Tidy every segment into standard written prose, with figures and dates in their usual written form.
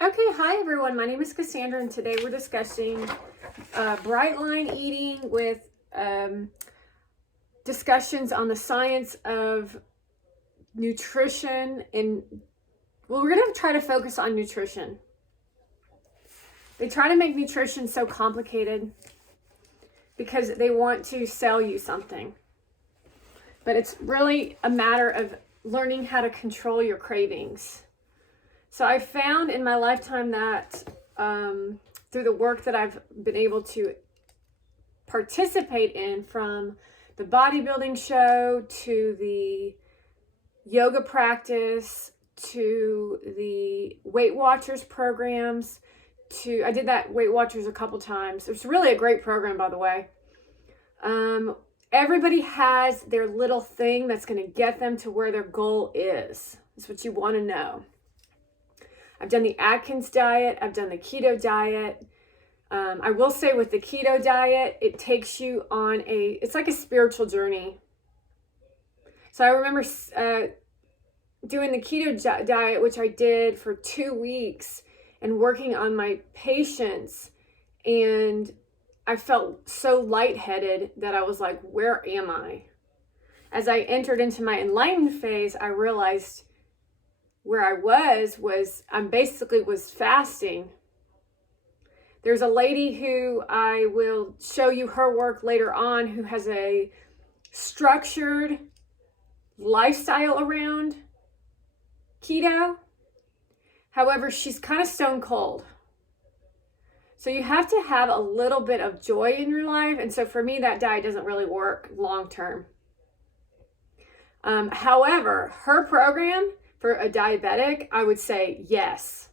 Okay, hi everyone. My name is Cassandra, and today we're discussing bright line eating with discussions on the science of nutrition. Well, we're going to try to focus on nutrition. They try to make nutrition so complicated because they want to sell you something. But it's really a matter of learning how to control your cravings. So I found in my lifetime that through the work that I've been able to participate in, from the bodybuilding show to the yoga practice to the Weight Watchers programs, I did that Weight Watchers a couple times. It's really a great program, by the way. Everybody has their little thing that's going to get them to where their goal is. That's what you want to know. I've done the Atkins diet. I've done the keto diet. I will say with the keto diet, it takes you on it's like a spiritual journey. So I remember doing the keto diet, which I did for 2 weeks, and working on my patience. And I felt so lightheaded that I was like, where am I? As I entered into my enlightened phase, I realized where I was I basically was fasting. There's a lady who I will show you her work later on, who has a structured lifestyle around keto. However, she's kind of stone cold. So you have to have a little bit of joy in your life. And so for me, that diet doesn't really work long term. However, her program for a diabetic, I would say yes.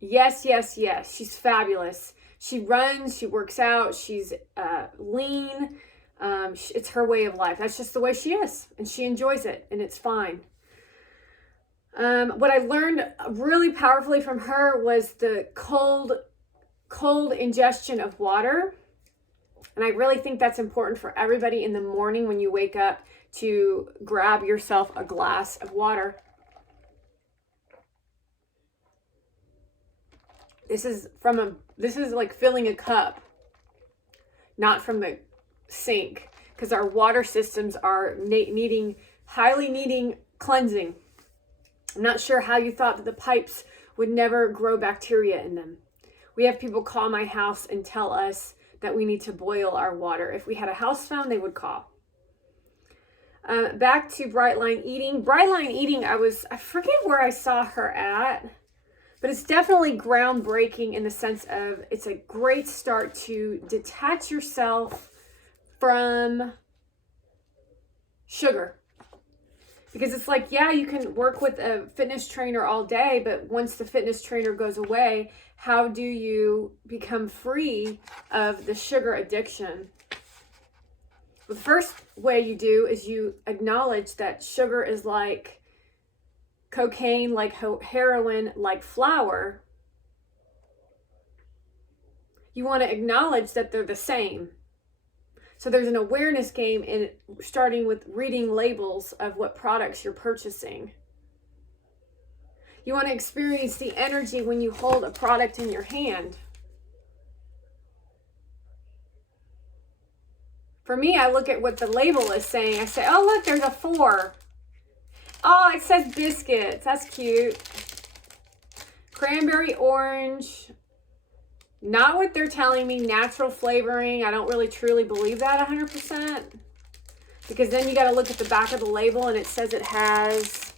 Yes, yes, yes. She's fabulous. She runs, she works out, she's lean. It's her way of life. That's just the way she is. And she enjoys it, and it's fine. What I learned really powerfully from her was the cold ingestion of water. And I really think that's important for everybody in the morning when you wake up, to grab yourself a glass of water. This is like filling a cup, not from the sink, because our water systems are highly needing cleansing. I'm not sure how you thought that the pipes would never grow bacteria in them. We have people call my house and tell us that we need to boil our water. If we had a house phone, they would call. Back to Bright Line Eating. Bright Line Eating, I forget where I saw her at, but it's definitely groundbreaking in the sense of it's a great start to detach yourself from sugar. Because it's like, yeah, you can work with a fitness trainer all day, but once the fitness trainer goes away, how do you become free of the sugar addiction? The first way you do is you acknowledge that sugar is like cocaine, like heroin, like flour. You want to acknowledge that they're the same. So there's an awareness game in starting with reading labels of what products you're purchasing. You want to experience the energy when you hold a product in your hand. For me, I look at what the label is saying. I say, oh, look, there's a 4. Oh, it says biscuits. That's cute. Cranberry orange. Not what they're telling me, natural flavoring. I don't really truly believe that 100%. Because then you got to look at the back of the label, and it says it has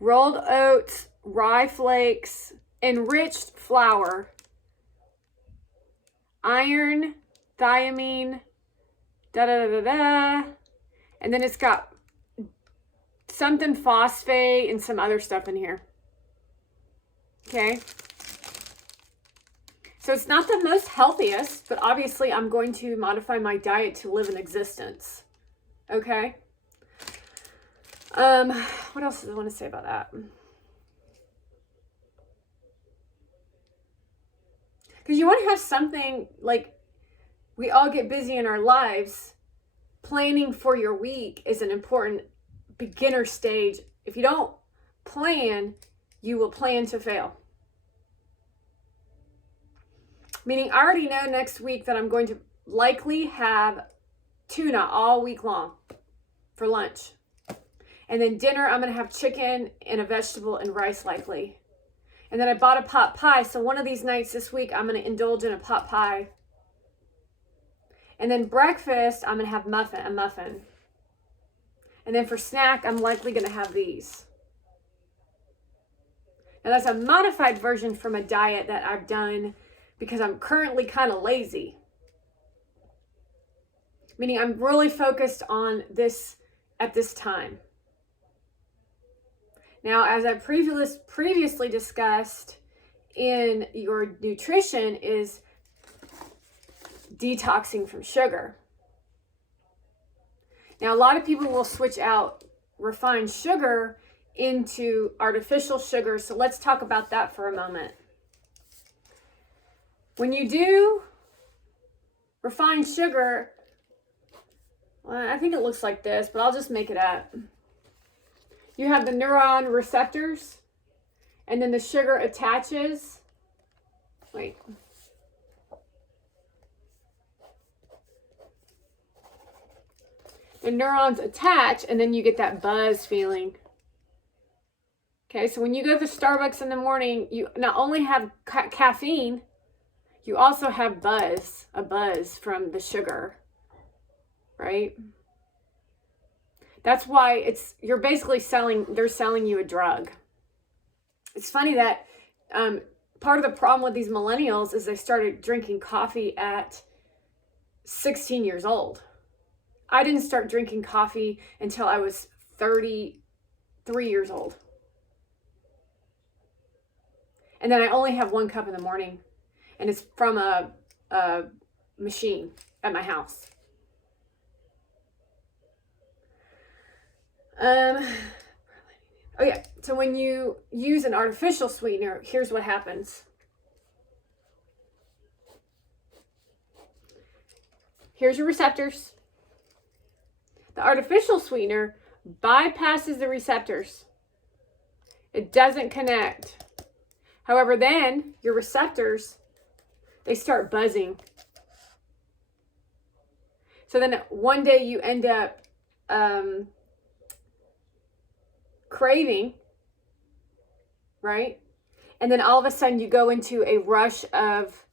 rolled oats, rye flakes, enriched flour, iron, thiamine, and then it's got something phosphate and some other stuff in here. Okay. So it's not the most healthiest, but obviously I'm going to modify my diet to live in existence. Okay. What else do I want to say about that? Because you want to have something, like, we all get busy in our lives. Planning for your week is an important beginner stage. If you don't plan, you will plan to fail. Meaning I already know next week that I'm going to likely have tuna all week long for lunch. And then dinner, I'm going to have chicken and a vegetable and rice likely. And then I bought a pot pie. So one of these nights this week, I'm going to indulge in a pot pie. And then breakfast, I'm going to have a muffin. And then for snack, I'm likely going to have these. Now that's a modified version from a diet that I've done because I'm currently kind of lazy. Meaning I'm really focused on this at this time. Now, as I previously discussed in your nutrition is detoxing from sugar. Now, a lot of people will switch out refined sugar into artificial sugar. So let's talk about that for a moment. When you do refined sugar, well, I think it looks like this, but I'll just make it up. You have the neuron receptors, and then the sugar attaches. Wait. The neurons attach, and then you get that buzz feeling. Okay, so when you go to Starbucks in the morning, you not only have caffeine, you also have a buzz from the sugar, right? That's why they're selling you a drug. It's funny that part of the problem with these millennials is they started drinking coffee at 16 years old. I didn't start drinking coffee until I was 33 years old. And then I only have 1 cup in the morning, and it's from a machine at my house. Oh yeah, so when you use an artificial sweetener, here's what happens. Here's your receptors. The artificial sweetener bypasses the receptors. It doesn't connect. However, then your receptors, they start buzzing. So then one day you end up craving, right? And then all of a sudden you go into a rush of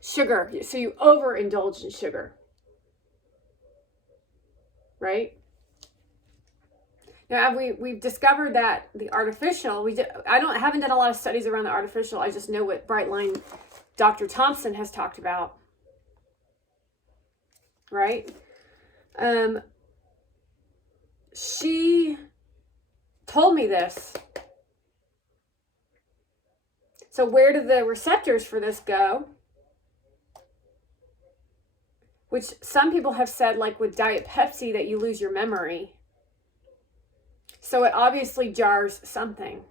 sugar. So you overindulge in sugar, right? Now we've discovered that the artificial, I haven't done a lot of studies around the artificial. I just know what Brightline Dr. Thompson has talked about, right? She told me this. So where do the receptors for this go? Which some people have said, like with Diet Pepsi, that you lose your memory. So it obviously jars something.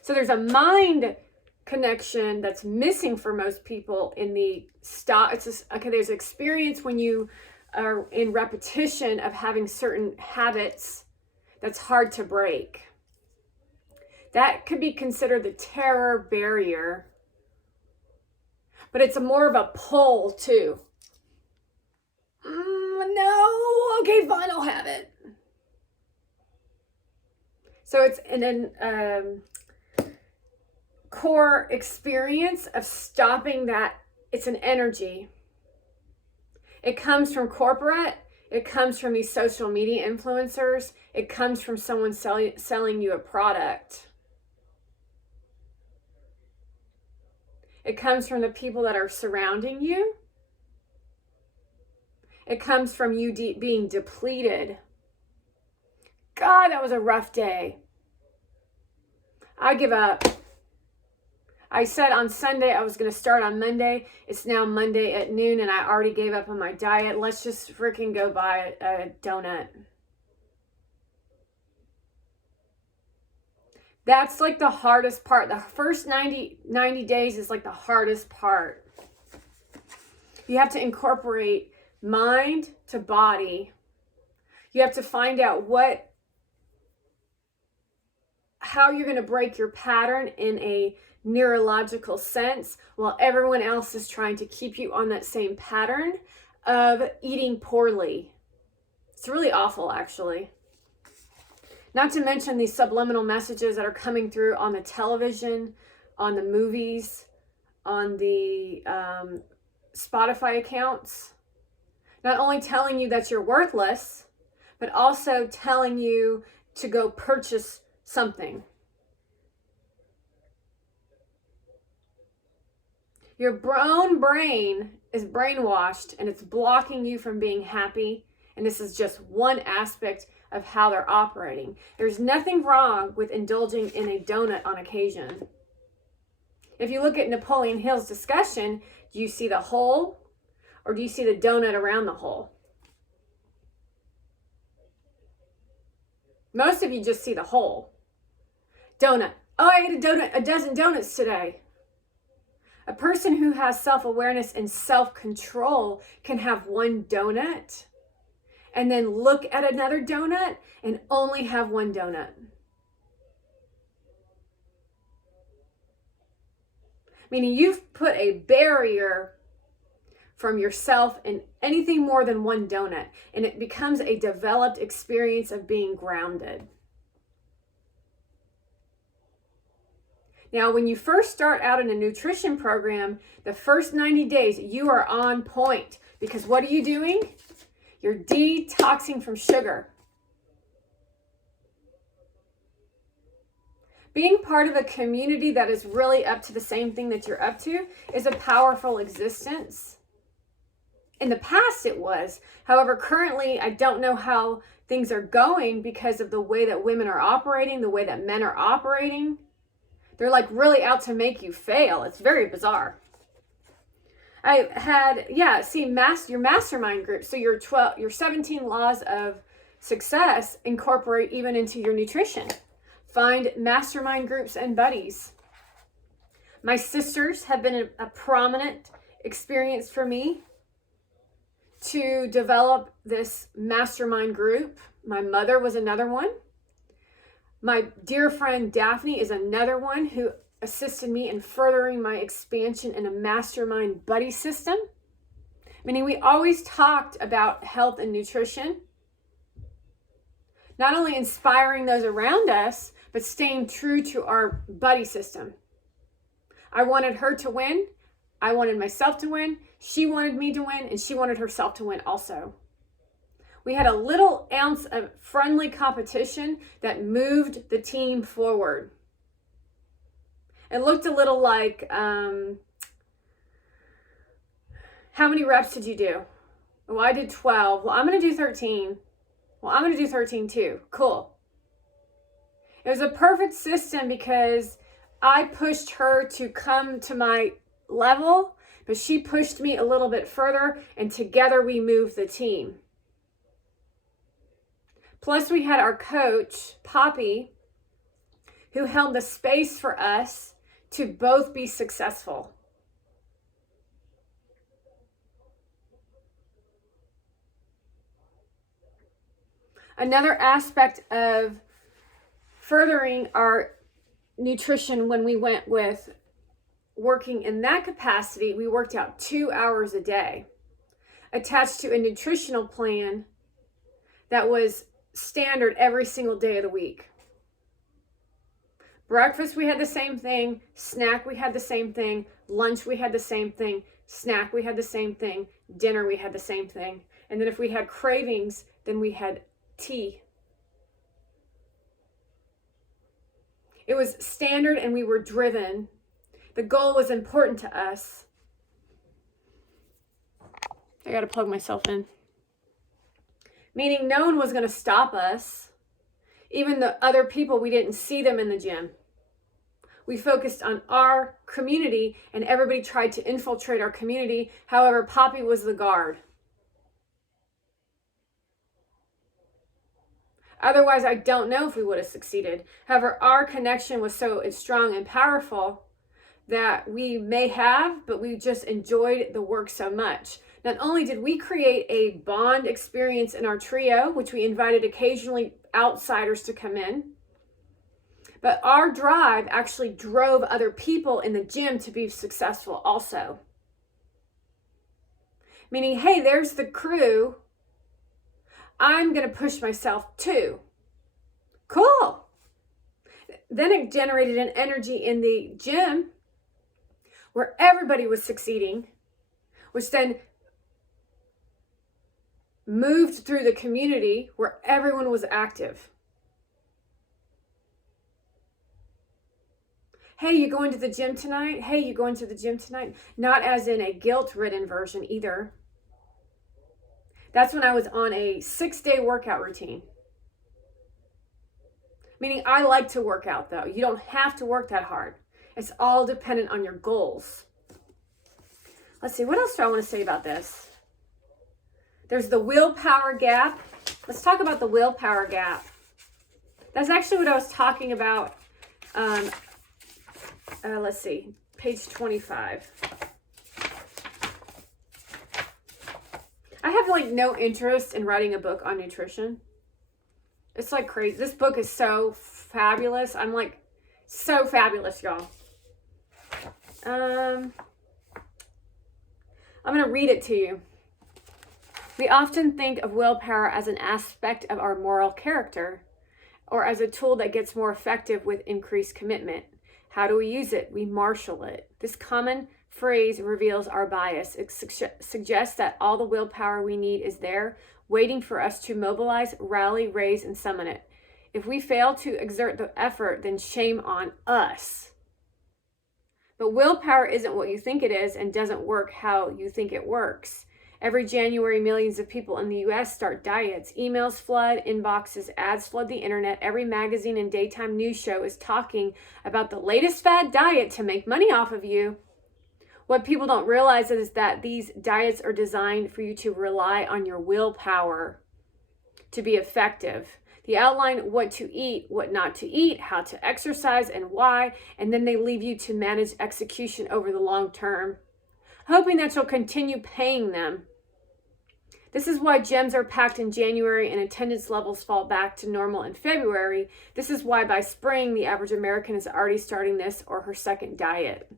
So there's a mind connection that's missing for most people in the stop. There's experience when you are in repetition of having certain habits that's hard to break. That could be considered the terror barrier. But it's more of a pull too. No, okay, fine, I'll have it. So it's an core experience of stopping that. It's an energy. It comes from corporate. It comes from these social media influencers. It comes from someone selling you a product. It comes from the people that are surrounding you. It comes from you being depleted. God, that was a rough day. I give up. I said on Sunday I was going to start on Monday. It's now Monday at noon and I already gave up on my diet. Let's just freaking go buy a donut. That's like the hardest part. The first 90 days is like the hardest part. You have to incorporate mind to body. You have to find out what how you're going to break your pattern in a neurological sense while everyone else is trying to keep you on that same pattern of eating poorly. It's really awful, actually. Not to mention these subliminal messages that are coming through on the television, on the movies, on the Spotify accounts. Not only telling you that you're worthless, but also telling you to go purchase something. Your own brain is brainwashed and it's blocking you from being happy. And this is just one aspect of how they're operating. There's nothing wrong with indulging in a donut on occasion. If you look at Napoleon Hill's discussion, do you see the hole or do you see the donut around the hole? Most of you just see the hole. Donut. Oh, I ate a dozen donuts today. A person who has self-awareness and self-control can have one donut and then look at another donut and only have one donut. Meaning you've put a barrier from yourself and anything more than one donut, and it becomes a developed experience of being grounded. Now, when you first start out in a nutrition program, the first 90 days, you are on point because what are you doing? You're detoxing from sugar. Being part of a community that is really up to the same thing that you're up to is a powerful existence. In the past it was. However, currently I don't know how things are going because of the way that women are operating, the way that men are operating. They're like really out to make you fail. It's very bizarre. I had, your mastermind group. So your 17 laws of success incorporate even into your nutrition. Find mastermind groups and buddies. My sisters have been a prominent experience for me to develop this mastermind group. My mother was another one. My dear friend Daphne is another one who assisted me in furthering my expansion in a mastermind buddy system. Meaning we always talked about health and nutrition. Not only inspiring those around us, but staying true to our buddy system. I wanted her to win. I wanted myself to win. She wanted me to win, and she wanted herself to win also. We had a little ounce of friendly competition that moved the team forward. It looked a little like, how many reps did you do? Well, I did 12. Well, I'm going to do 13. Well, I'm going to do 13 too. Cool. It was a perfect system because I pushed her to come to my level, but she pushed me a little bit further, and together we moved the team. Plus, we had our coach, Poppy, who held the space for us to both be successful. Another aspect of furthering our nutrition when we went with working in that capacity, we worked out 2 hours a day attached to a nutritional plan that was standard every single day of the week. Breakfast, we had the same thing. Snack, we had the same thing. Lunch, we had the same thing. Snack, we had the same thing. Dinner, we had the same thing. And then if we had cravings, then we had tea. It was standard and we were driven. The goal was important to us. I got to plug myself in. Meaning no one was going to stop us. Even the other people, we didn't see them in the gym. We focused on our community and everybody tried to infiltrate our community. However, Poppy was the guard. Otherwise, I don't know if we would have succeeded. However, our connection was so strong and powerful that we may have, but we just enjoyed the work so much. Not only did we create a bond experience in our trio, which we invited occasionally outsiders to come in, But our drive actually drove other people in the gym to be successful also. Meaning, hey, there's the crew. I'm going to push myself too. Cool. Then it generated an energy in the gym where everybody was succeeding, which then moved through the community where everyone was active. Hey, you going to the gym tonight? Hey, you going to the gym tonight? Not as in a guilt-ridden version either. That's when I was on a 6-day workout routine. Meaning I like to work out though. You don't have to work that hard. It's all dependent on your goals. Let's see, what else do I want to say about this? There's the willpower gap. Let's talk about the willpower gap. That's actually what I was talking about. Let's see, page 25. I have like no interest in writing a book on nutrition. It's like crazy. This book is so fabulous. I'm like, so fabulous, y'all. I'm going to read it to you. We often think of willpower as an aspect of our moral character or as a tool that gets more effective with increased commitment. How do we use it? We marshal it. This common phrase reveals our bias. It suggests that all the willpower we need is there, waiting for us to mobilize, rally, raise, and summon it. If we fail to exert the effort, then shame on us. But willpower isn't what you think it is and doesn't work how you think it works. Every January, millions of people in the U.S. start diets. Emails flood inboxes, ads flood the internet. Every magazine and daytime news show is talking about the latest fad diet to make money off of you. What people don't realize is that these diets are designed for you to rely on your willpower to be effective. They outline what to eat, what not to eat, how to exercise, and why, and then they leave you to manage execution over the long term, hoping that you'll continue paying them. This is why gyms are packed in January and attendance levels fall back to normal in February. This is why by spring, the average American is already starting this or her second diet.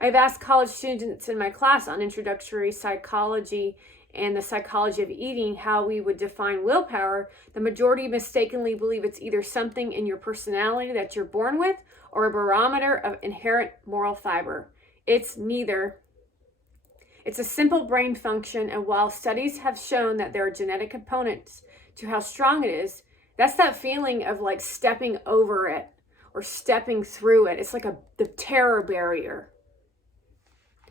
I've asked college students in my class on introductory psychology and the psychology of eating how we would define willpower. The majority mistakenly believe it's either something in your personality that you're born with or a barometer of inherent moral fiber. It's neither. It's a simple brain function, and while studies have shown that there are genetic components to how strong it is, that's that feeling of like stepping over it or stepping through it. It's like the terror barrier.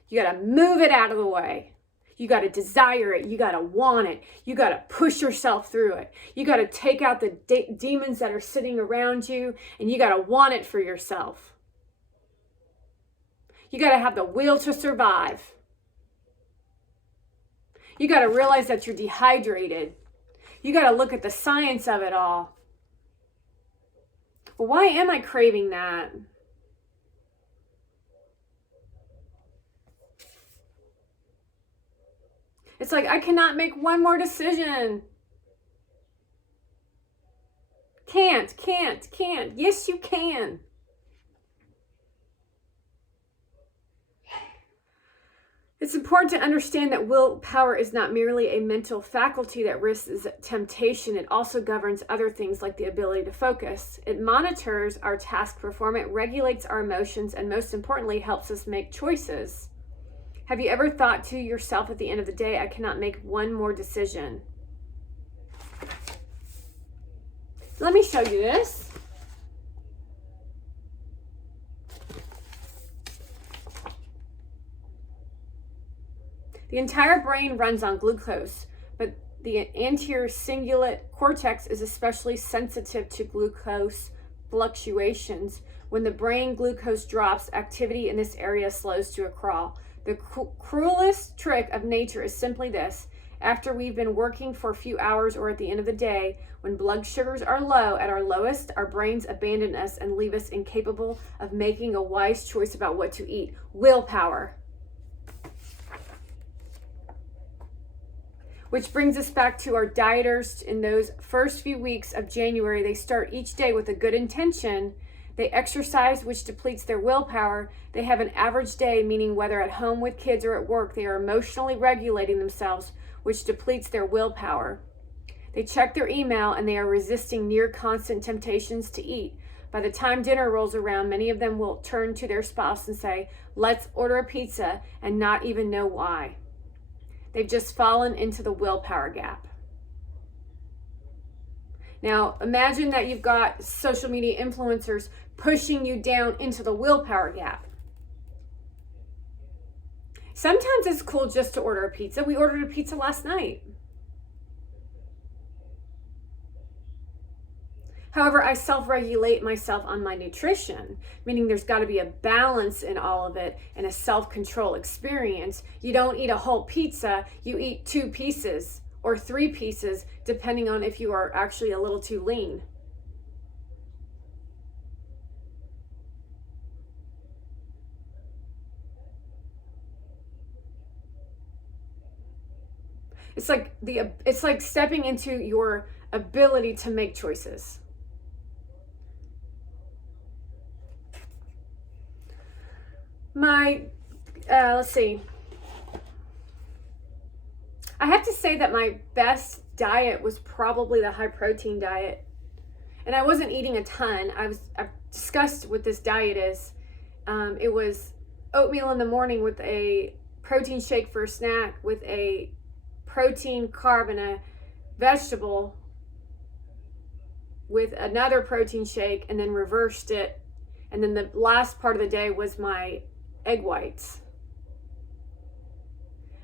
You got to move it out of the way. You got to desire it. You got to want it. You got to push yourself through it. You got to take out the demons that are sitting around you, and you got to want it for yourself. You got to have the will to survive. You got to realize that you're dehydrated. You got to look at the science of it all. Well, why am I craving that? It's like, I cannot make one more decision. Can't. Yes, you can. It's important to understand that willpower is not merely a mental faculty that risks temptation. It also governs other things like the ability to focus. It monitors our task performance, regulates our emotions, and most importantly, helps us make choices. Have you ever thought to yourself at the end of the day, I cannot make one more decision? Let me show you this. The entire brain runs on glucose, but the anterior cingulate cortex is especially sensitive to glucose fluctuations. When the brain glucose drops, activity in this area slows to a crawl. The cruelest trick of nature is simply this. After we've been working for a few hours or at the end of the day, when blood sugars are low, at our lowest, our brains abandon us and leave us incapable of making a wise choice about what to eat. Willpower. Which brings us back to our dieters in those first few weeks of January. They start each day with a good intention, They exercise, which depletes their willpower. They have an average day, meaning whether at home with kids or at work, they are emotionally regulating themselves, which depletes their willpower. They check their email and they are resisting near constant temptations to eat. By the time dinner rolls around, many of them will turn to their spouse and say, "Let's order a pizza," and not even know why. They've just fallen into the willpower gap. Now, imagine that you've got social media influencers pushing you down into the willpower gap. Sometimes it's cool just to order a pizza. We ordered a pizza last night. However, I self-regulate myself on my nutrition, meaning there's got to be a balance in all of it and a self-control experience. You don't eat a whole pizza, you eat 2 pieces or 3 pieces, depending on if you are actually a little too lean. It's like stepping into your ability to make choices. Let's see. I have to say that my best diet was probably the high protein diet. And I wasn't eating a ton. I've discussed what this diet is. It was oatmeal in the morning with a protein shake for a snack, with a protein, carb, and a vegetable, with another protein shake, and then reversed it. And then the last part of the day was my egg whites.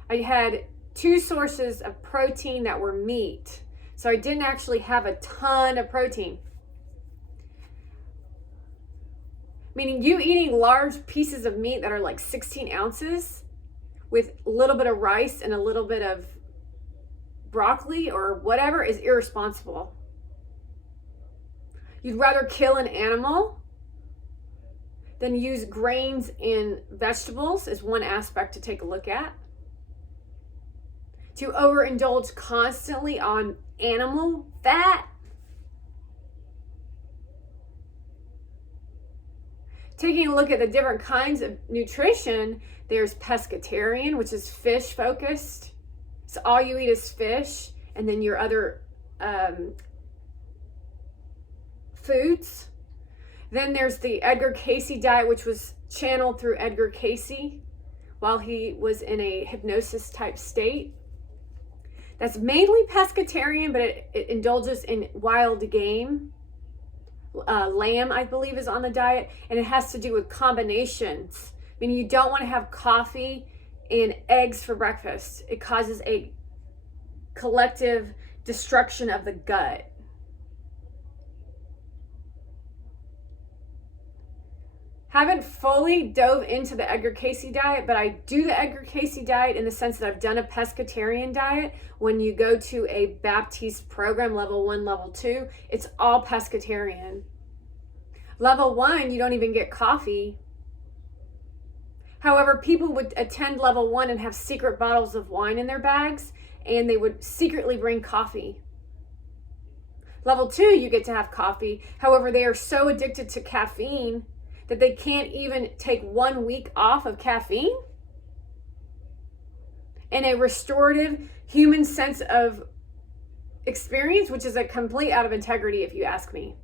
I had 2 sources of protein that were meat. So I didn't actually have a ton of protein. Meaning you eating large pieces of meat that are like 16 ounces with a little bit of rice and a little bit of broccoli or whatever is irresponsible. You'd rather kill an animal than use grains and vegetables is one aspect to take a look at. To overindulge constantly on animal fat. Taking a look at the different kinds of nutrition, there's pescatarian, which is fish focused. So all you eat is fish, and then your other foods. Then there's the Edgar Cayce diet, which was channeled through Edgar Cayce while he was in a hypnosis type state. That's mainly pescatarian, but it indulges in wild game. Lamb, I believe, is on the diet, and it has to do with combinations. Meaning you don't want to have coffee and eggs for breakfast. It causes a collective destruction of the gut. Haven't fully dove into the Edgar Cayce diet, but I do the Edgar Cayce diet in the sense that I've done a pescatarian diet. When you go to a Baptiste program, level 1, level 2, it's all pescatarian. Level 1, you don't even get coffee. However, people would attend level 1 and have secret bottles of wine in their bags, and they would secretly bring coffee. Level 2, you get to have coffee. However, they are so addicted to caffeine that they can't even take 1 week off of caffeine. In a restorative human sense of experience, which is a complete out of integrity if you ask me.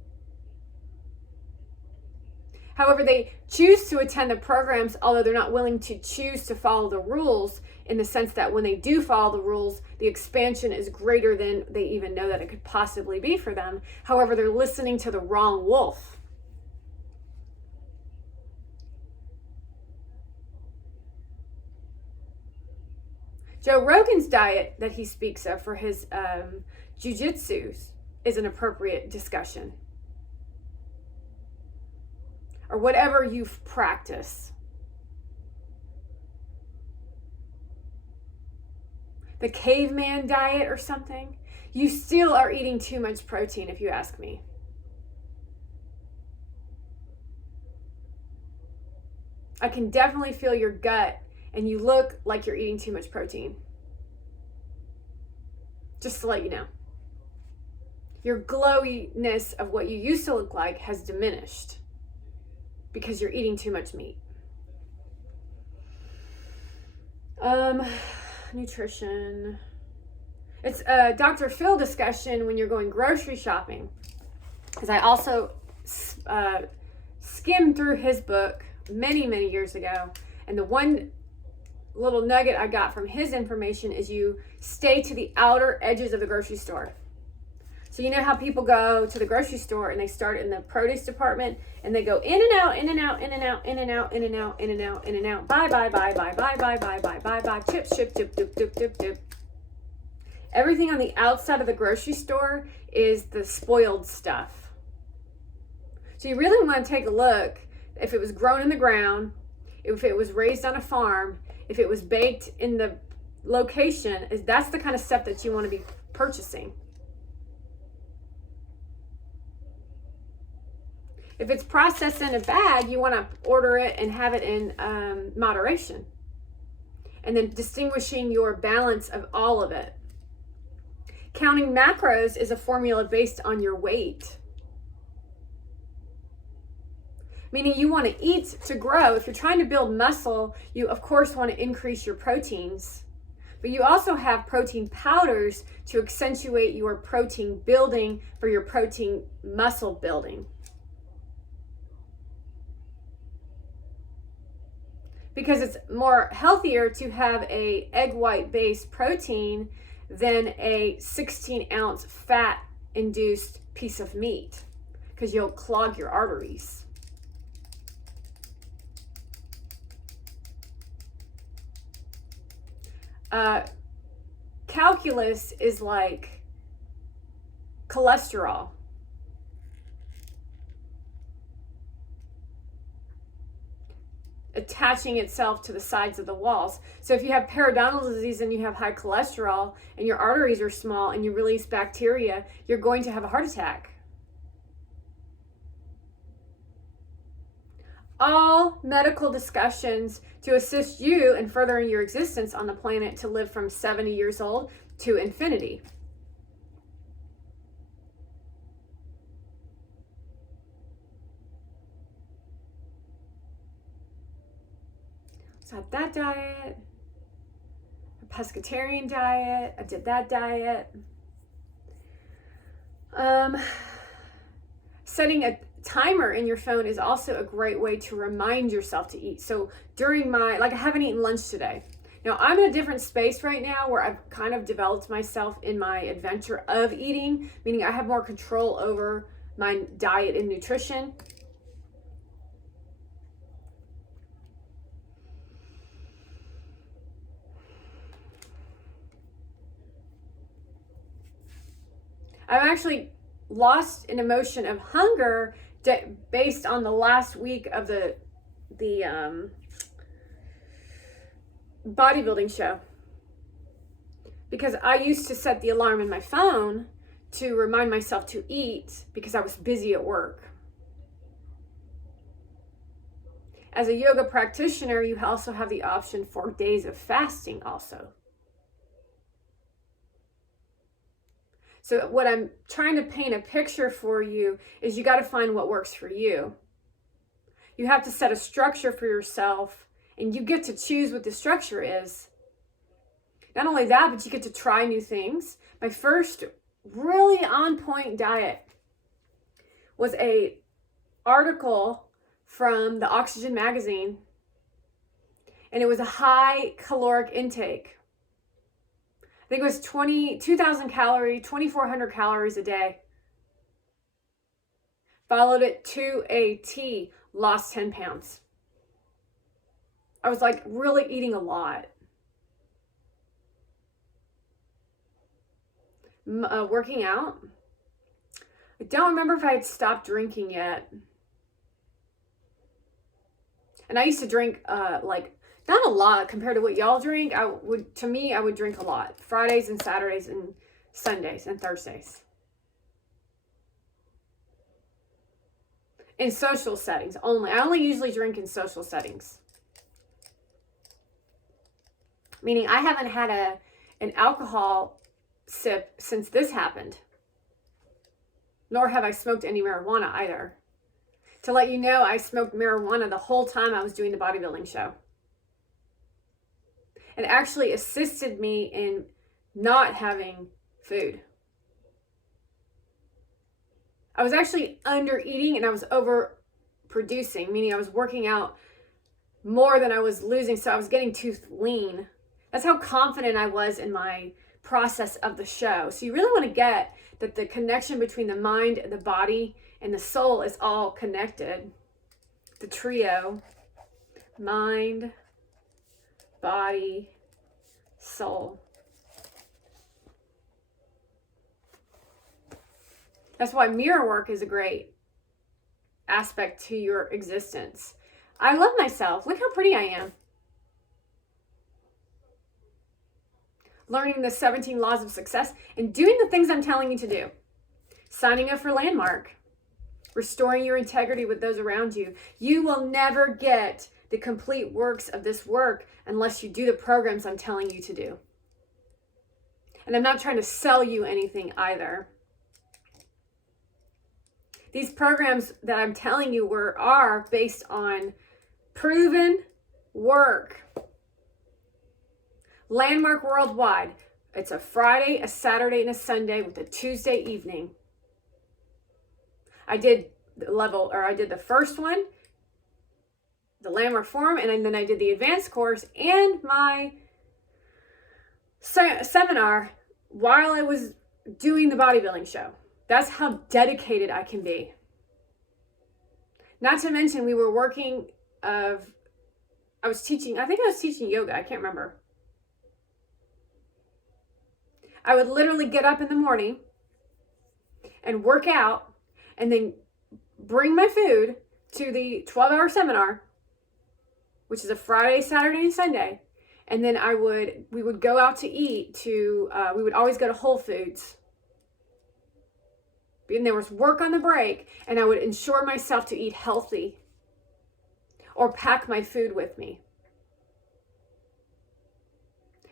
However, they choose to attend the programs, although they're not willing to choose to follow the rules, in the sense that when they do follow the rules, the expansion is greater than they even know that it could possibly be for them. However, they're listening to the wrong wolf. Joe Rogan's diet that he speaks of for his jiu-jitsu is an appropriate discussion. Or whatever you practice. The caveman diet or something. You still are eating too much protein if you ask me. I can definitely feel your gut and you look like you're eating too much protein. Just to let you know. Your glowiness of what you used to look like has diminished. because you're eating too much meat. Nutrition. It's a Dr. Phil discussion when you're going grocery shopping. Because I also skimmed through his book many, many years ago. And the one little nugget I got from his information is you stay to the outer edges of the grocery store. So you know how people go to the grocery store and they start in the produce department and they go in and out, in and out, in and out, in and out, in and out, in and out, in and out. Bye, bye, bye, bye, bye, bye, bye, bye, bye, bye. Chip, chip, dip, dip, dip, dip, dip. Everything on the outside of the grocery store is the spoiled stuff. So you really want to take a look if it was grown in the ground, if it was raised on a farm, if it was baked in the location. That's the kind of stuff that you want to be purchasing. If it's processed in a bag, you want to order it and have it in moderation. And then distinguishing your balance of all of it. Counting macros is a formula based on your weight. Meaning you want to eat to grow. If you're trying to build muscle, you of course want to increase your proteins. But you also have protein powders to accentuate your protein building for your protein muscle building. Because it's more healthier to have a egg white based protein than a 16-ounce fat induced piece of meat, because you'll clog your arteries. Calculus is like cholesterol. Attaching itself to the sides of the walls. So if you have periodontal disease and you have high cholesterol and your arteries are small and you release bacteria, you're going to have a heart attack. All medical discussions to assist you in furthering your existence on the planet to live from 70 years old to infinity. So I had that diet, a pescatarian diet, I did that diet. Setting a timer in your phone is also a great way to remind yourself to eat. So during I haven't eaten lunch today. Now I'm in a different space right now where I've kind of developed myself in my adventure of eating, meaning I have more control over my diet and nutrition. I've actually lost an emotion of hunger based on the last week of the bodybuilding show. Because I used to set the alarm in my phone to remind myself to eat because I was busy at work. As a yoga practitioner, you also have the option for days of fasting also. So what I'm trying to paint a picture for you is you got to find what works for you. You have to set a structure for yourself, and you get to choose what the structure is. Not only that, but you get to try new things. My first really on point diet was an article from the Oxygen magazine, and it was a high caloric intake. I think it was 2,000 calories, 2,400 calories a day. Followed it to a T, lost 10 pounds. I was like really eating a lot. Working out. I don't remember if I had stopped drinking yet. And I used to drink not a lot compared to what y'all drink. I would drink a lot. Fridays and Saturdays and Sundays and Thursdays. In social settings only. I only usually drink in social settings. Meaning I haven't had an alcohol sip since this happened. Nor have I smoked any marijuana either. To let you know, I smoked marijuana the whole time I was doing the bodybuilding show. It actually assisted me in not having food. I was actually under eating and I was overproducing, meaning I was working out more than I was losing, so I was getting too lean. That's how confident I was in my process of the show. So you really want to get that the connection between the mind, the body, and the soul is all connected. The trio: mind, body, soul. That's why mirror work is a great aspect to your existence. I love myself. Look how pretty I am. Learning the 17 laws of success and doing the things I'm telling you to do. Signing up for Landmark. Restoring your integrity with those around you. You will never get the complete works of this work unless you do the programs I'm telling you to do. And I'm not trying to sell you anything either. These programs that I'm telling you are based on proven work. Landmark Worldwide. It's a Friday, a Saturday, and a Sunday with a Tuesday evening. I did the first one, the Landmark Forum, and then I did the advanced course and my seminar while I was doing the bodybuilding show. That's how dedicated I can be. Not to mention we were working I was teaching yoga. I can't remember. I would literally get up in the morning and work out and then bring my food to the 12-hour seminar, which is a Friday, Saturday, and Sunday. And then we would go out to eat we would always go to Whole Foods. And there was work on the break, and I would ensure myself to eat healthy or pack my food with me.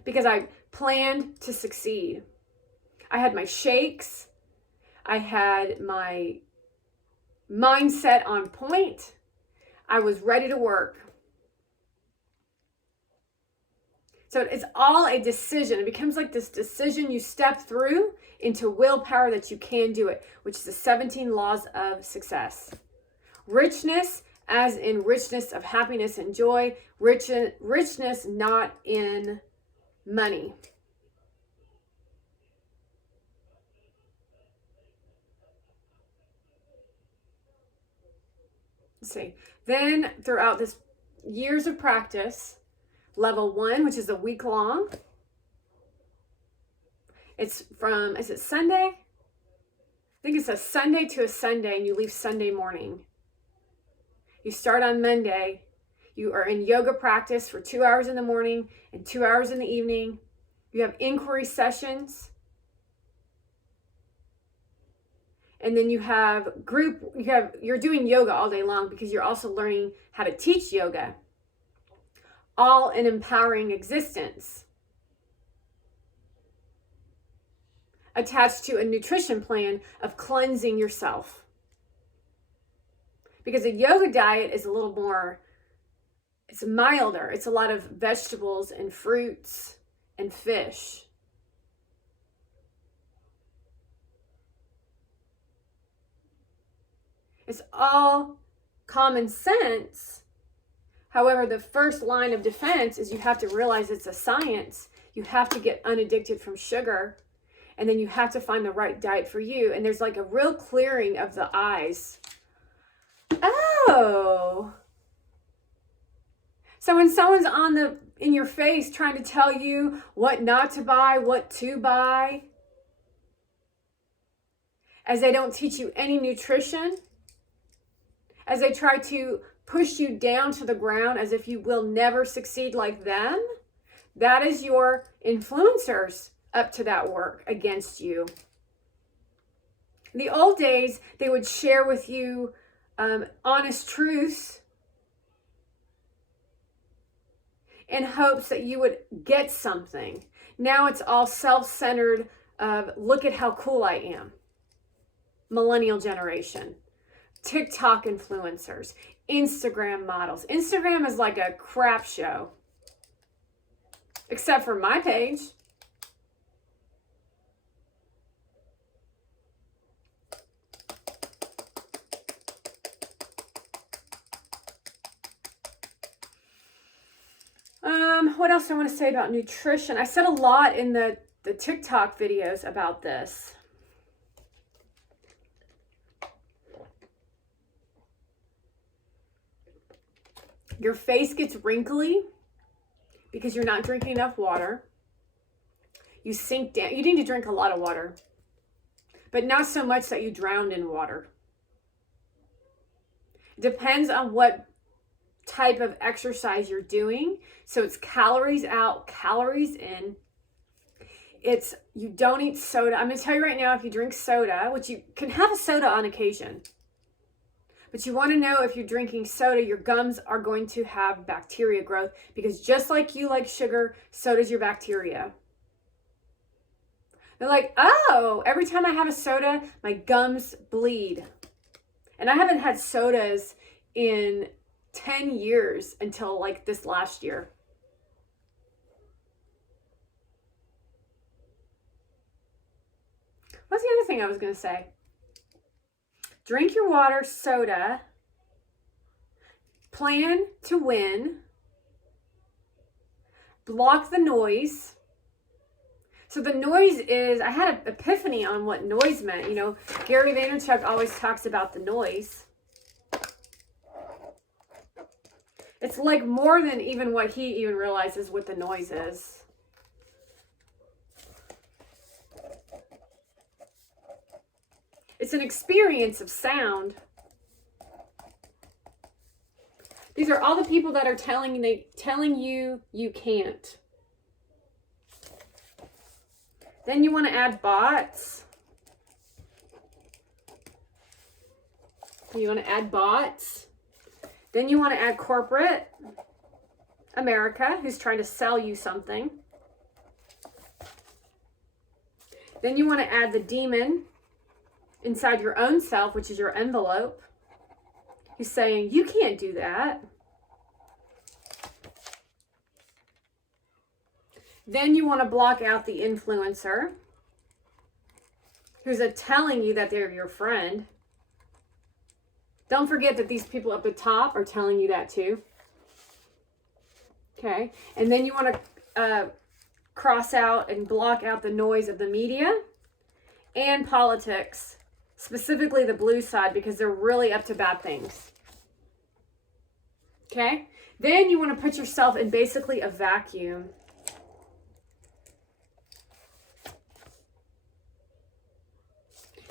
Because I planned to succeed. I had my shakes. I had my mindset on point. I was ready to work. So it's all a decision. It becomes like this decision you step through into willpower that you can do it, which is the 17 laws of success. Richness, as in richness of happiness and joy. Richness not in money. Let's see. Then throughout this years of practice, level 1, which is a week long. Is it Sunday? I think it's a Sunday to a Sunday, and you leave Sunday morning. You start on Monday. You are in yoga practice for 2 hours in the morning and 2 hours in the evening. You have inquiry sessions. And then you're doing yoga all day long because you're also learning how to teach yoga. All an empowering existence. Attached to a nutrition plan of cleansing yourself. Because a yoga diet is a little more, it's milder. It's a lot of vegetables and fruits and fish. It's all common sense. However, the first line of defense is you have to realize it's a science. You have to get unaddicted from sugar. And then you have to find the right diet for you. And there's like a real clearing of the eyes. Oh. So when someone's in your face trying to tell you what not to buy, what to buy, as they don't teach you any nutrition, as they try to push you down to the ground as if you will never succeed like them, that is your influencers up to that work against you. In the old days, they would share with you honest truths in hopes that you would get something. Now it's all self-centered of look at how cool I am. Millennial generation. TikTok influencers, Instagram models. Instagram is like a crap show. Except for my page. What else I want to say about nutrition? I said a lot in the TikTok videos about this. Your face gets wrinkly because you're not drinking enough water. You sink down. You need to drink a lot of water, but not so much that you drown in water. It depends on what type of exercise you're doing. So it's calories out, calories in. It's, you don't eat soda. I'm going to tell you right now, if you drink soda, which you can have a soda on occasion, but you want to know if you're drinking soda, your gums are going to have bacteria growth, because just like you like sugar, so does your bacteria. They're like, oh, every time I have a soda, my gums bleed. And I haven't had sodas in 10 years until like this last year. What's the other thing I was going to say? Drink your water, soda. Plan to win. Block the noise. So the noise is, I had an epiphany on what noise meant. You know, Gary Vaynerchuk always talks about the noise. It's like more than even what he even realizes what the noise is. It's an experience of sound. These are all the people that are telling you you can't. Then you want to add bots. You want to add bots. Then you want to add corporate America, who's trying to sell you something. Then you want to add the demon inside your own self, which is your envelope. He's saying, you can't do that. Then you want to block out the influencer, who's telling you that they're your friend. Don't forget that these people up the top are telling you that too. Okay. And then you want to cross out and block out the noise of the media and politics, specifically the blue side, because they're really up to bad things. Okay. Then you want to put yourself in basically a vacuum.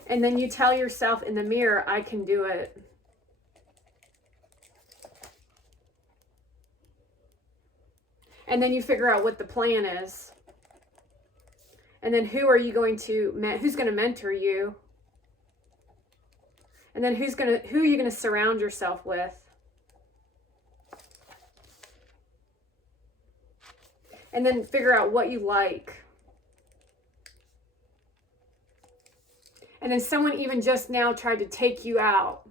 And then you tell yourself in the mirror, I can do it. And then you figure out what the plan is. And then who are you going to, who's going to mentor you? And then who are you going to surround yourself with? And then figure out what you like. And then someone even just now tried to take you out.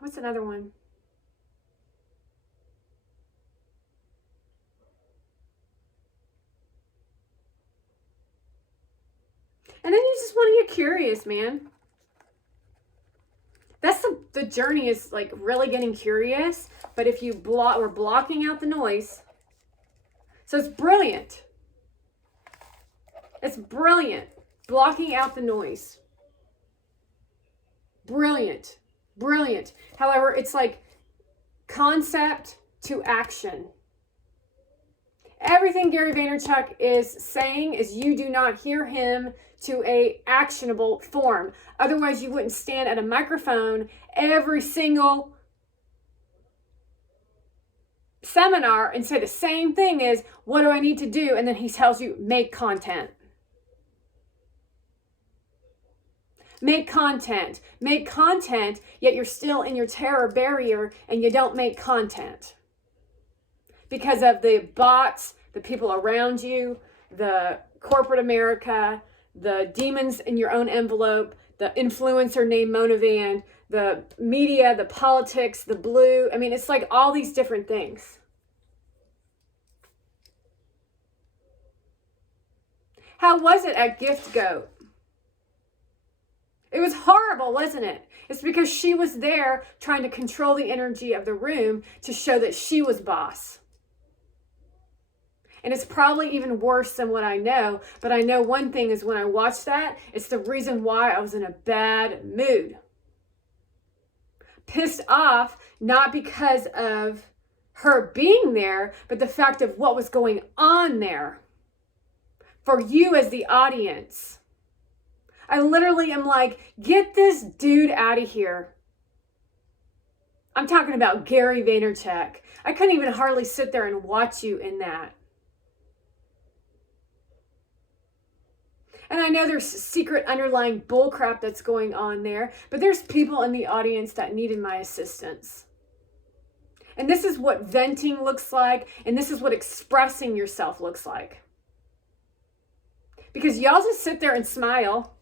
What's another one? And then you just want to get curious, man. That's the journey, is like really getting curious. But if you we're blocking out the noise. So it's brilliant. It's brilliant. Blocking out the noise. Brilliant. Brilliant. However, it's like concept to action. Everything Gary Vaynerchuk is saying is you do not hear him to a actionable form. Otherwise, you wouldn't stand at a microphone every single seminar and say the same thing is, what do I need to do? And then he tells you, make content. Make content. Make content, yet you're still in your terror barrier and you don't make content. Because of the bots, the people around you, the corporate America, the demons in your own envelope, the influencer named Mona Van, the media, the politics, the blue. I mean, it's like all these different things. How was it at Gift Goat? It was horrible, wasn't it? It's because she was there trying to control the energy of the room to show that she was boss. And it's probably even worse than what I know, but I know one thing is when I watched that, it's the reason why I was in a bad mood. Pissed off, not because of her being there, but the fact of what was going on there for you as the audience. I literally am like, get this dude out of here. I'm talking about Gary Vaynerchuk. I couldn't even hardly sit there and watch you in that. And I know there's secret underlying bullcrap that's going on there, but there's people in the audience that needed my assistance. And this is what venting looks like, and this is what expressing yourself looks like. Because y'all just sit there and smile.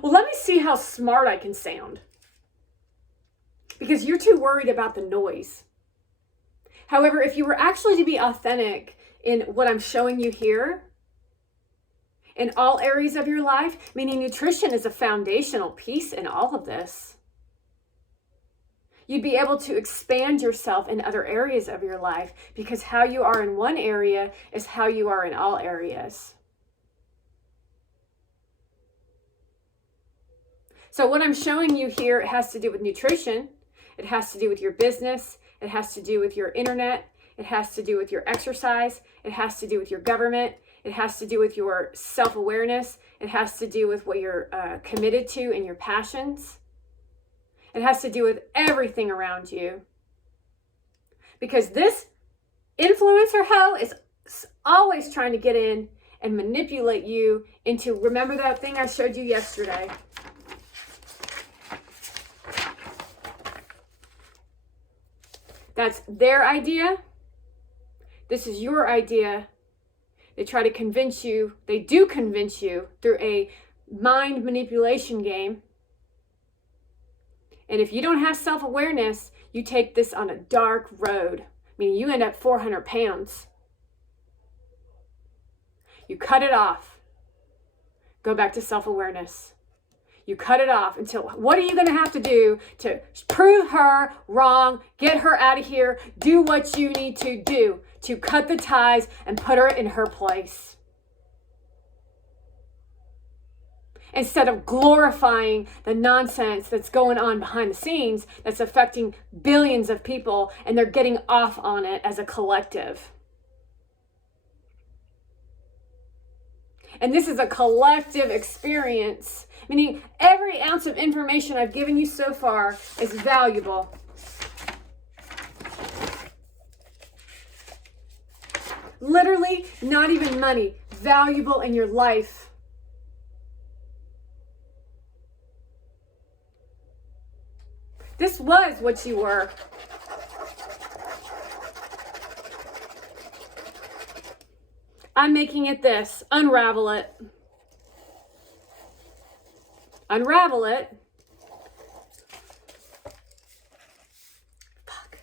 Well, let me see how smart I can sound. Because you're too worried about the noise. However, if you were actually to be authentic in what I'm showing you here, in all areas of your life, meaning nutrition is a foundational piece in all of this, you'd be able to expand yourself in other areas of your life, because how you are in one area is how you are in all areas. So what I'm showing you here, it has to do with nutrition. It has to do with your business. It has to do with your internet. It has to do with your exercise. It has to do with your government. It has to do with your self-awareness. It has to do with what you're committed to and your passions. It has to do with everything around you. Because this influencer hoe is always trying to get in and manipulate you into, remember that thing I showed you yesterday? That's their idea. This is your idea. They try to convince you, they do convince you through a mind manipulation game. And if you don't have self-awareness, you take this on a dark road. Meaning you end up 400 pounds. You cut it off. Go back to self-awareness. You cut it off until, what are you going to have to do to prove her wrong, get her out of here, do what you need to do to cut the ties and put her in her place. Instead of glorifying the nonsense that's going on behind the scenes that's affecting billions of people, and they're getting off on it as a collective. And this is a collective experience, meaning every ounce of information I've given you so far is valuable. Literally, not even money, valuable in your life. This was what you were. I'm making it this. Unravel it. Unravel it. Fuck.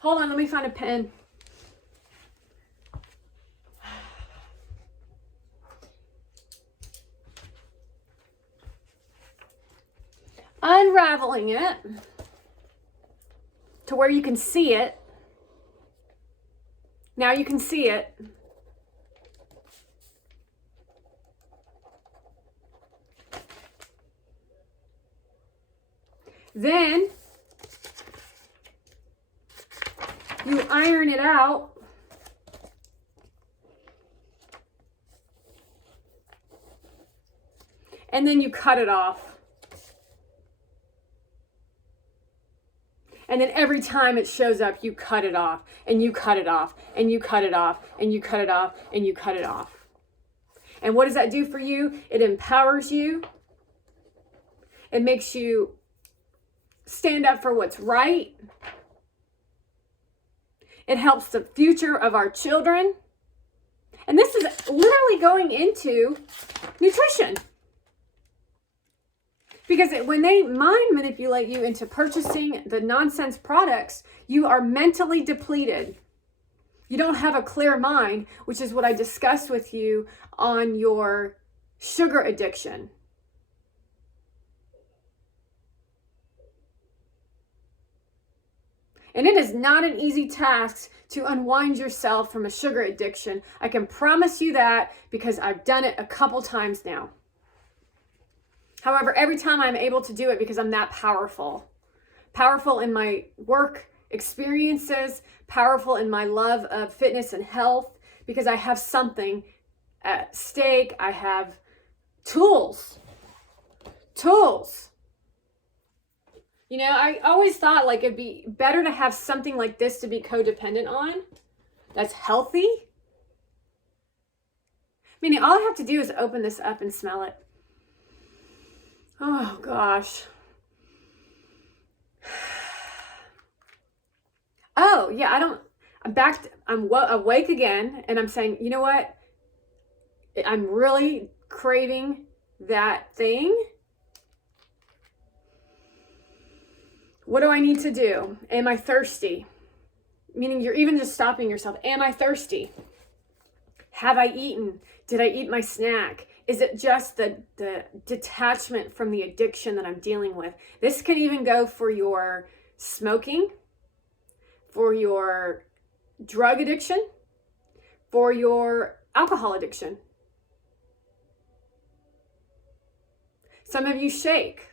Hold on, let me find a pen. Unraveling it to where you can see it. Now you can see it. Then you iron it out. And then you cut it off. And then every time it shows up, you cut it off, and you cut it off, and you cut it off, and you cut it off, and you cut it off. And what does that do for you? It empowers you. It makes you stand up for what's right. It helps the future of our children. And this is literally going into nutrition. Because when they mind manipulate you into purchasing the nonsense products, you are mentally depleted. You don't have a clear mind, which is what I discussed with you on your sugar addiction. And it is not an easy task to unwind yourself from a sugar addiction. I can promise you that because I've done it a couple times now. However, every time I'm able to do it because I'm that powerful. Powerful in my work experiences, powerful in my love of fitness and health, because I have something at stake. I have tools. You know, I always thought like it'd be better to have something like this to be codependent on that's healthy. Meaning all I have to do is open this up and smell it. Oh gosh. Oh yeah, I'm awake again, and I'm saying, you know what? I'm really craving that thing. What do I need to do? Am I thirsty? Meaning you're even just stopping yourself. Am I thirsty? Have I eaten? Did I eat my snack? Is it just the detachment from the addiction that I'm dealing with? This could even go for your smoking, for your drug addiction, for your alcohol addiction. Some of you shake.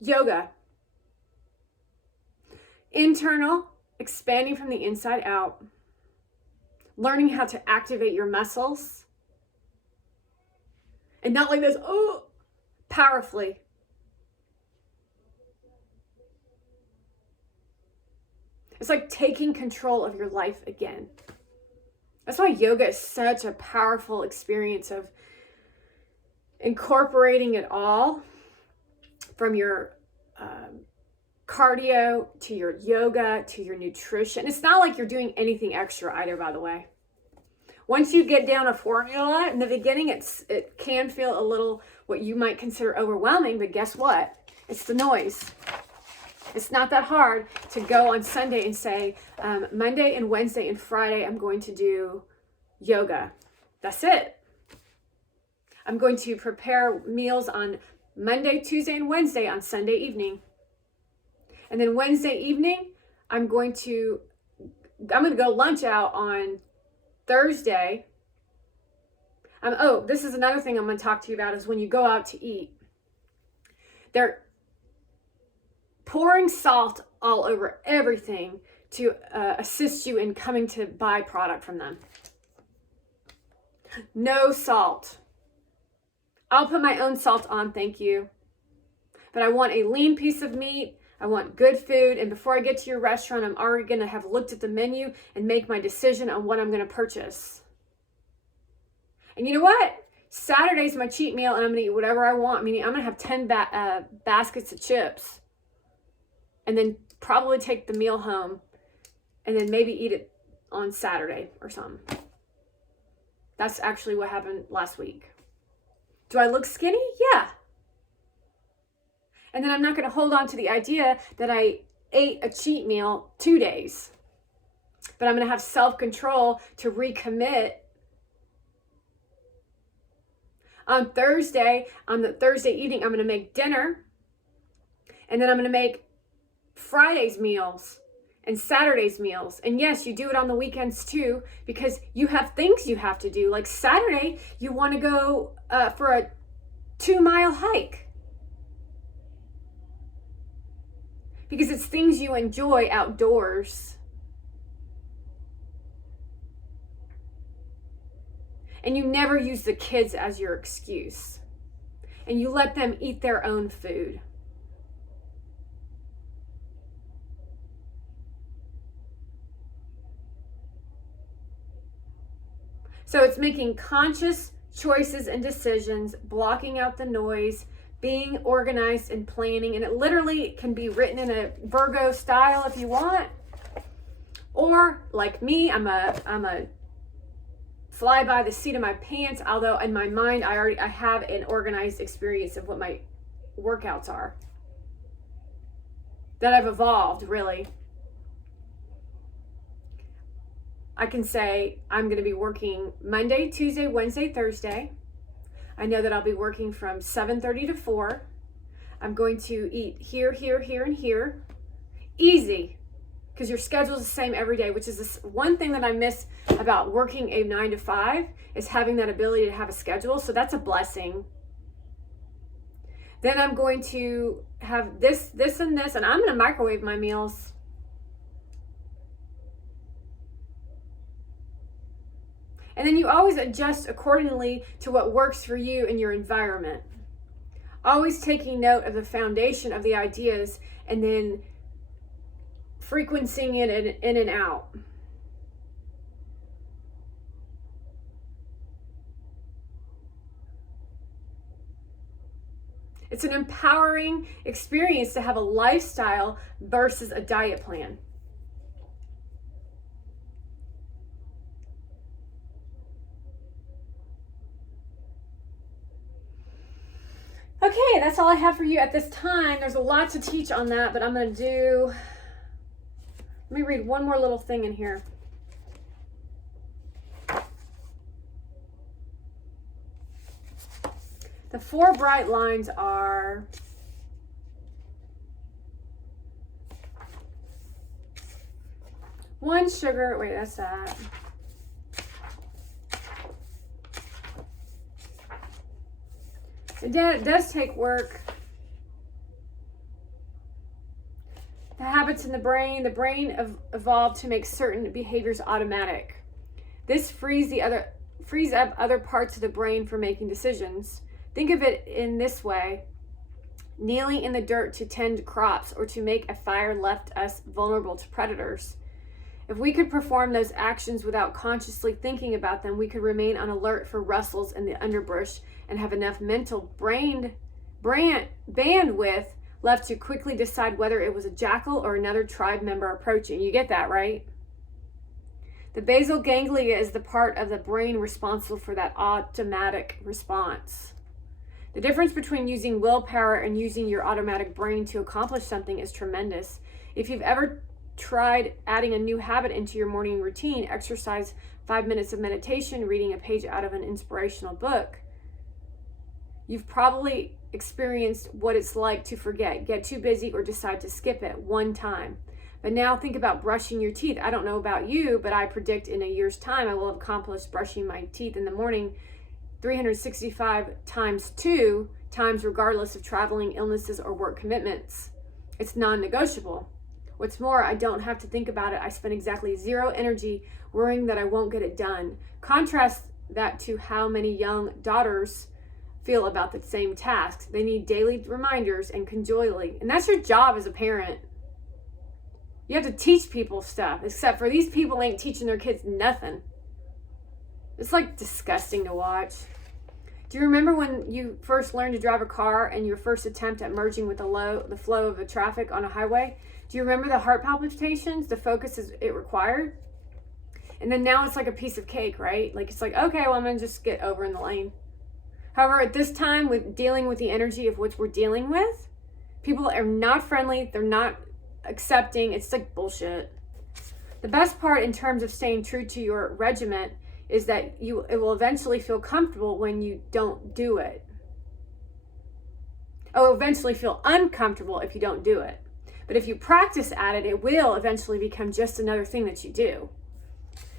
Yoga. Internal, expanding from the inside out. Learning how to activate your muscles. And not like this, powerfully. It's like taking control of your life again. That's why yoga is such a powerful experience of incorporating it all. From your cardio to your yoga to your nutrition. It's not like you're doing anything extra either, by the way. Once you get down a formula, in the beginning, it can feel a little what you might consider overwhelming, but guess what? It's the noise. It's not that hard to go on Sunday and say, Monday and Wednesday and Friday, I'm going to do yoga. That's it. I'm going to prepare meals on Monday, Tuesday, and Wednesday on Sunday evening. And then Wednesday evening, I'm going to go lunch out on Thursday. This is another thing I'm going to talk to you about is when you go out to eat. They're pouring salt all over everything to assist you in coming to buy product from them. No salt. I'll put my own salt on, thank you. But I want a lean piece of meat. I want good food. And before I get to your restaurant, I'm already going to have looked at the menu and make my decision on what I'm going to purchase. And you know what? Saturday's my cheat meal and I'm going to eat whatever I want. Meaning I'm going to have 10 baskets of chips. And then probably take the meal home. And then maybe eat it on Saturday or something. That's actually what happened last week. Do I look skinny? Yeah. And then I'm not going to hold on to the idea that I ate a cheat meal 2 days. But I'm going to have self-control to recommit. On the Thursday evening, I'm going to make dinner. And then I'm going to make Friday's meals and Saturday's meals. And yes, you do it on the weekends too, because you have things you have to do. Like Saturday, you want to go for a 2-mile hike. Because it's things you enjoy outdoors. And you never use the kids as your excuse. And you let them eat their own food. So it's making conscious choices and decisions, blocking out the noise, being organized and planning, and it literally can be written in a Virgo style if you want, or like me, I'm a fly by the seat of my pants, although in my mind I have an organized experience of what my workouts are that I've evolved. Really, I can say I'm going to be working Monday, Tuesday, Wednesday, Thursday. I know that I'll be working from 7:30 to 4. I'm going to eat here, here, here, and here. Easy, because your schedule is the same every day, which is this one thing that I miss about working a 9 to 5 is having that ability to have a schedule. So that's a blessing. Then I'm going to have this, and this, and I'm going to microwave my meals. And then you always adjust accordingly to what works for you in your environment. Always taking note of the foundation of the ideas and then frequencing it in and out. It's an empowering experience to have a lifestyle versus a diet plan. Okay, that's all I have for you at this time. There's a lot to teach on that, but let me read one more little thing in here. The 4 bright lines are one sugar, wait, that's that. It does take work. The habits in the brain evolved to make certain behaviors automatic. This frees up other parts of the brain for making decisions. Think of it in this way. Kneeling in the dirt to tend crops or to make a fire left us vulnerable to predators. If we could perform those actions without consciously thinking about them, we could remain on alert for rustles in the underbrush and have enough mental bandwidth left to quickly decide whether it was a jackal or another tribe member approaching. You get that, right? The basal ganglia is the part of the brain responsible for that automatic response. The difference between using willpower and using your automatic brain to accomplish something is tremendous. If you've ever tried adding a new habit into your morning routine, exercise, 5 minutes of meditation, reading a page out of an inspirational book, you've probably experienced what it's like to forget, get too busy, or decide to skip it one time. But now think about brushing your teeth. I don't know about you, but I predict in a year's time I will have accomplished brushing my teeth in the morning 365 times 2 times, regardless of traveling, illnesses, or work commitments. It's non-negotiable. What's more, I don't have to think about it. I spend exactly 0 energy worrying that I won't get it done. Contrast that to how many young daughters feel about the same tasks. They need daily reminders and conjointly. And that's your job as a parent. You have to teach people stuff, except for these people ain't teaching their kids nothing. It's like disgusting to watch. Do you remember when you first learned to drive a car and your first attempt at merging with the flow of the traffic on a highway? Do you remember the heart palpitations, the focus it required? And then now it's like a piece of cake, right? Like it's like, okay, well, I'm going to just get over in the lane. However, at this time, with dealing with the energy of what we're dealing with, people are not friendly. They're not accepting. It's like bullshit. The best part in terms of staying true to your regiment is that it will eventually feel comfortable when you don't do it. It will eventually feel uncomfortable if you don't do it. But if you practice at it, it will eventually become just another thing that you do.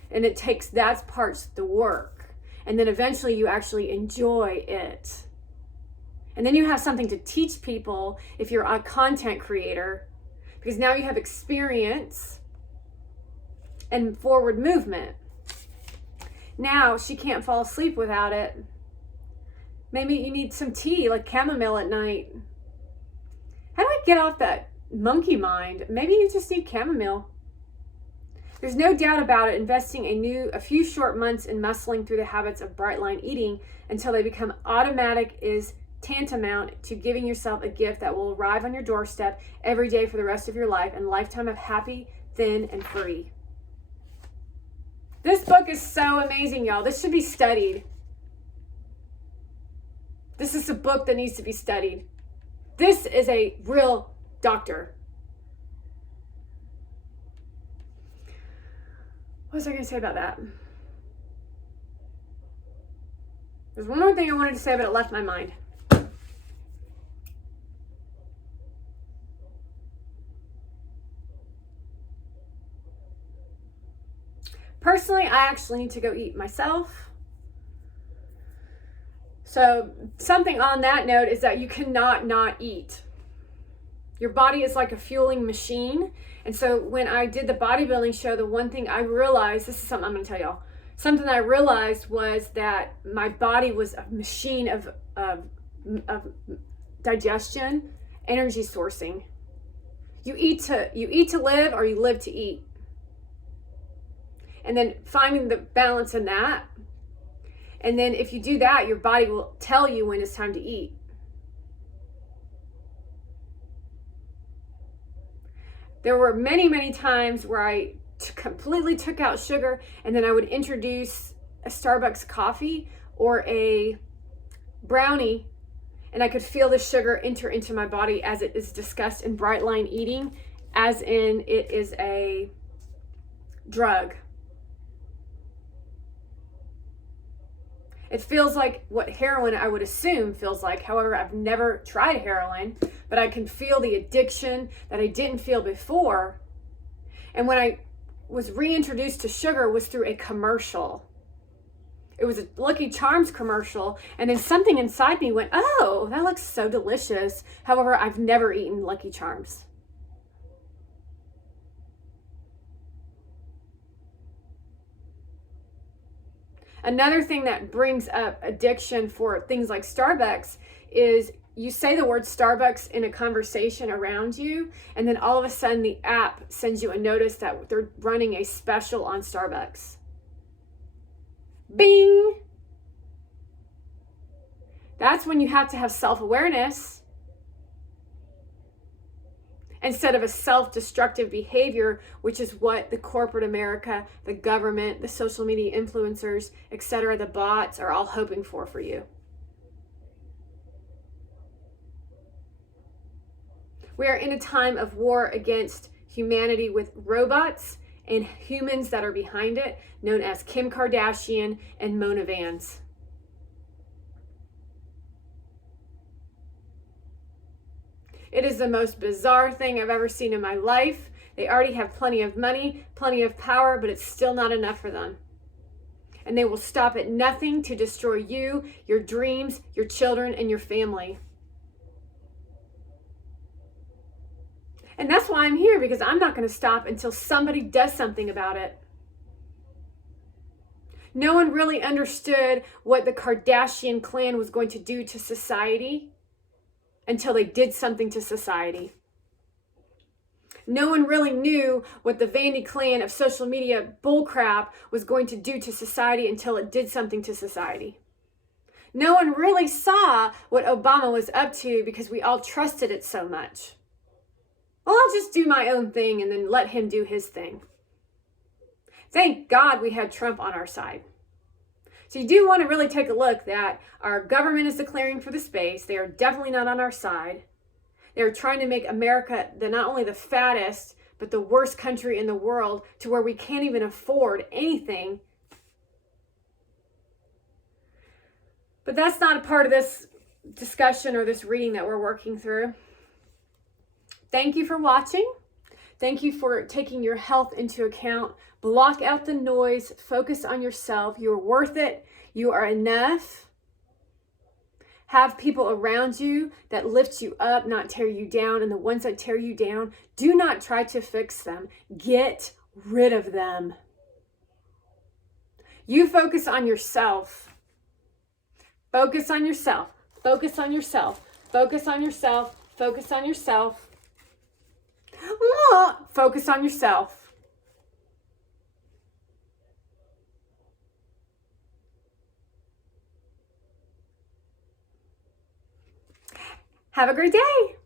And it takes that part's the work. And then eventually you actually enjoy it. And then you have something to teach people if you're a content creator, because now you have experience and forward movement. Now she can't fall asleep without it. Maybe you need some tea, like chamomile at night. How do I get off that monkey mind? Maybe you just need chamomile. There's no doubt about it, investing a few short months in muscling through the habits of bright line eating until they become automatic is tantamount to giving yourself a gift that will arrive on your doorstep every day for the rest of your life, and lifetime of happy, thin, and free. This book is so amazing, y'all. This should be studied. This is a book that needs to be studied. This is a real doctor. What was I going to say about that? There's one more thing I wanted to say, but it left my mind. Personally, I actually need to go eat myself. So something on that note is that you cannot not eat. Your body is like a fueling machine. And so when I did the bodybuilding show, the one thing I realized, this is something I'm going to tell y'all, something I realized was that my body was a machine of digestion, energy sourcing. You eat to live, or you live to eat. And then finding the balance in that. And then if you do that, your body will tell you when it's time to eat. There were many, many times where I completely took out sugar, and then I would introduce a Starbucks coffee or a brownie, and I could feel the sugar enter into my body as it is discussed in Bright Line Eating, as in it is a drug. It feels like what heroin, I would assume, feels like. However, I've never tried heroin, but I can feel the addiction that I didn't feel before. And when I was reintroduced to sugar was through a commercial. It was a Lucky Charms commercial, and then something inside me went, oh, that looks so delicious. However, I've never eaten Lucky Charms. Another thing that brings up addiction for things like Starbucks is you say the word Starbucks in a conversation around you, and then all of a sudden the app sends you a notice that they're running a special on Starbucks. Bing! That's when you have to have self-awareness instead of a self-destructive behavior, which is what the corporate America, the government, the social media influencers, etc., the bots are all hoping for you. We are in a time of war against humanity with robots and humans that are behind it, known as Kim Kardashian and Mona Vans. It is the most bizarre thing I've ever seen in my life. They already have plenty of money, plenty of power, but it's still not enough for them. And they will stop at nothing to destroy you, your dreams, your children, and your family. And that's why I'm here, because I'm not going to stop until somebody does something about it. No one really understood what the Kardashian clan was going to do to society until they did something to society. No one really knew what the Vandy clan of social media bullcrap was going to do to society until it did something to society. No one really saw what Obama was up to because we all trusted it so much. Well, I'll just do my own thing and then let him do his thing. Thank God we had Trump on our side. So you do want to really take a look that our government is declaring for the space. They are definitely not on our side. They're trying to make America not only the fattest, but the worst country in the world, to where we can't even afford anything. But that's not a part of this discussion or this reading that we're working through. Thank you for watching. Thank you for taking your health into account. Block out the noise. Focus on yourself. You're worth it. You are enough. Have people around you that lift you up, not tear you down. And the ones that tear you down, do not try to fix them. Get rid of them. You focus on yourself. Focus on yourself. Focus on yourself. Focus on yourself. Focus on yourself. Focus on yourself. Have a great day.